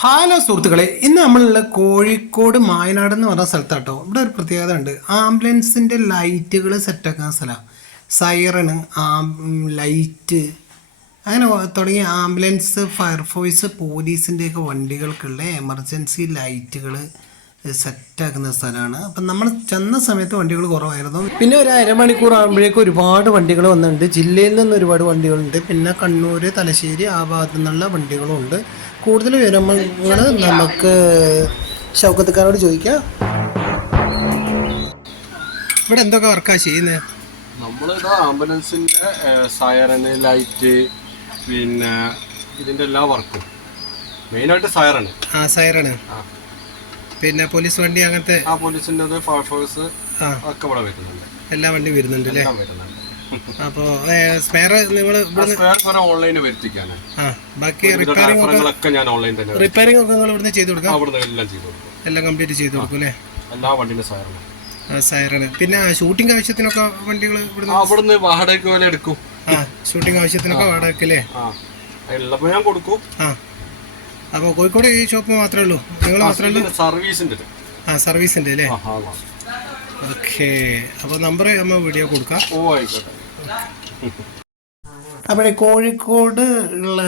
Hello സുഹൃത്തുക്കളെ. ഇന്ന് നമ്മളുള്ള കോഴിക്കോട് മായനാട് എന്ന് പറഞ്ഞ സ്ഥലത്താട്ടോ. ഇവിടെ ഒരു പ്രത്യേകത ഉണ്ട്. ആംബുലൻസിന്റെ ലൈറ്റുകൾ സെറ്റാക്കുന്ന സ്ഥലമാണ് സൈറണ് ലൈറ്റ്. അങ്ങനെ തുടങ്ങി ആംബുലൻസ് ഫയർഫോഴ്സ് പോലീസിന്റെയൊക്കെ വണ്ടികൾക്കുള്ള എമർജൻസി ലൈറ്റുകൾ സെറ്റാക്കുന്ന സ്ഥലമാണ്. അപ്പം നമ്മൾ ചെന്ന സമയത്ത് വണ്ടികൾ കുറവായിരുന്നു. പിന്നെ ഒരു അരമണിക്കൂർ ആകുമ്പോഴേക്കും ഒരുപാട് വണ്ടികൾ വന്നിട്ടുണ്ട്. ജില്ലയിൽ നിന്ന് ഒരുപാട് വണ്ടികളുണ്ട്. പിന്നെ കണ്ണൂർ തലശ്ശേരി ആ ഭാഗത്തു നിന്നുള്ള വണ്ടികളും ഉണ്ട് കൂടുതൽ വിവരങ്ങൾ നമുക്ക് ശൗക്കത്തുകാരോട് ചോദിക്കാം. ഇവിടെ എന്തൊക്കെ വർക്കാണ് ചെയ്യുന്നത് നമ്മളിത് ആംബുലൻസിന്റെ സയറന് ലൈറ്റ് പിന്നെ ഇതിന്റെ എല്ലാ വർക്കും മെയിനായിട്ട് സയറാണ് ആ സൈറണ് പിന്നെ പോലീസ് വണ്ടി അങ്ങനത്തെ ആ പോലീസിന്റെ ഫയർഫോഴ്സ് ഒക്കെ ഇവിടെ വരുന്നുണ്ട്. എല്ലാ വണ്ടി വരുന്നുണ്ട് അല്ലേ? എല്ലാം വരുന്നുണ്ട്. അപ്പോൾ സ്പെയർ നിങ്ങൾ സ്പെയർ കുറെ ഓൺലൈനിൽ വരുത്തിക്കാണ് ആ ബാക്കി റിപ്പയറിംഗ് ഒക്കെ ഞാൻ ഓൺലൈൻ തന്നെ റിപ്പയറിംഗ് ഒക്കെ നിങ്ങൾ ഇവിടുന്ന് ചെയ്ത് കൊടുക്കാം? അവിടുന്ന് എല്ലാം ചെയ്തു കൊടുക്കും. എല്ലാം കംപ്ലീറ്റ് ചെയ്ത് കൊടുക്കും അല്ലേ? എല്ലാ വണ്ടിന്റെ സൈറൺ സൈറണ് പിന്നെ ഷൂട്ടിംഗ് ആവശ്യത്തിനൊക്കെ വണ്ടികൾ ഇവിടുന്ന് അവിടുന്ന് വാടകയ്ക്ക് പോലെ എടുക്കും. ആ ഷൂട്ടിംഗ് ആവശ്യത്തിനൊക്കെ വാടക അല്ലേ? ആ എല്ലാം ഞാൻ കൊടുക്കും. ആ. അപ്പോൾ കോഴിക്കോട് ഈ ഷോപ്പ് മാത്രമേ ഉള്ളൂ? നിങ്ങൾ മാത്രമേ ഉള്ളൂ? സർവീസിന്റെ ആ സർവീസിന്റെ അല്ലേ? ഓക്കെ. അപ്പോൾ നമ്പർ നമ്മൾ വീഡിയോ കൊടുക്കാം. ഓ ആയിക്കോട്ടെ. അവിടെ കോഴിക്കോട് ഉള്ള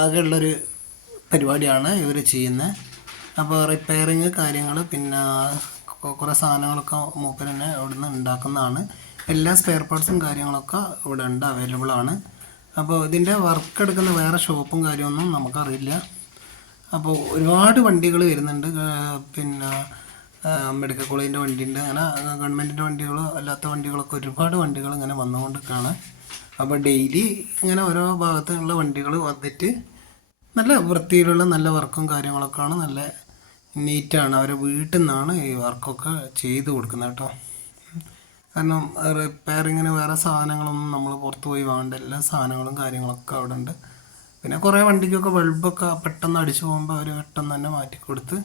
ആകെ ഉള്ളൊരു പരിപാടിയാണ് ഇവർ ചെയ്യുന്നത് അപ്പോൾ റിപ്പയറിങ് കാര്യങ്ങൾ പിന്നെ കുറേ സാധനങ്ങളൊക്കെ മൂപ്പർ തന്നെ ഇവിടുന്ന് ഉണ്ടാക്കുന്നതാണ്. എല്ലാ സ്പെയർ പാർട്സും കാര്യങ്ങളൊക്കെ ഇവിടെ ഉണ്ട് അവൈലബിൾ ആണ്. അപ്പോൾ ഇതിന്റെ വർക്ക് എടുക്കുന്ന വേറെ ഷോപ്പും കാര്യമൊന്നും നമുക്കറിയില്ല. അപ്പോൾ ഒരുപാട് വണ്ടികൾ വരുന്നുണ്ട്. പിന്നെ മെഡിക്കൽ കോളേജിന്റെ വണ്ടിയുണ്ട്. അങ്ങനെ ഗവൺമെന്റിന്റെ വണ്ടികൾ അല്ലാത്ത വണ്ടികളൊക്കെ ഒരുപാട് വണ്ടികൾ ഇങ്ങനെ വന്നുകൊണ്ടിരിക്കുകയാണ് അപ്പോൾ ഡെയിലി ഇങ്ങനെ ഓരോ ഭാഗത്തുള്ള വണ്ടികൾ വന്നിട്ട് നല്ല വൃത്തിയിലുള്ള നല്ല വർക്കും കാര്യങ്ങളൊക്കെയാണ് നല്ല നീറ്റാണ് അവരെ വീട്ടിൽ നിന്നാണ് ഈ വർക്കൊക്കെ ചെയ്ത് കൊടുക്കുന്നത് കേട്ടോ. കാരണം റിപ്പയറിങ്ങിന് വേറെ സാധനങ്ങളൊന്നും നമ്മൾ പുറത്ത് പോയി വാങ്ങേണ്ട. എല്ലാ സാധനങ്ങളും കാര്യങ്ങളൊക്കെ അവിടെ ഉണ്ട് പിന്നെ കുറേ വണ്ടിക്കൊക്കെ ബൾബൊക്കെ പെട്ടെന്ന് അടിച്ചു പോകുമ്പോൾ അവർ പെട്ടെന്ന് തന്നെ മാറ്റിക്കൊടുത്ത്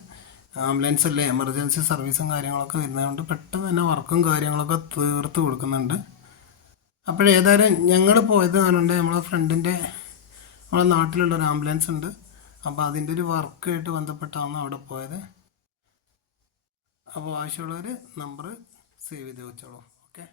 ആംബുലൻസ് അല്ലേ എമർജൻസി സർവീസും കാര്യങ്ങളൊക്കെ വരുന്നതുകൊണ്ട് പെട്ടെന്ന് തന്നെ വർക്കും കാര്യങ്ങളൊക്കെ തീർത്ത് കൊടുക്കുന്നുണ്ട്. അപ്പോഴേതായാലും ഞങ്ങൾ പോയത് പറഞ്ഞിട്ട് നമ്മളെ ഫ്രണ്ടിന്റെ നമ്മളെ നാട്ടിലുള്ള ഒരു ആംബുലൻസ് ഉണ്ട്. അപ്പോൾ അതിന്റെ ഒരു വർക്കായിട്ട് ബന്ധപ്പെട്ടാണ് അവിടെ പോയത്. അപ്പോൾ ആവശ്യമുള്ളവർ നമ്പർ സേവ് ചെയ്ത് വെച്ചോളൂ. ഓക്കെ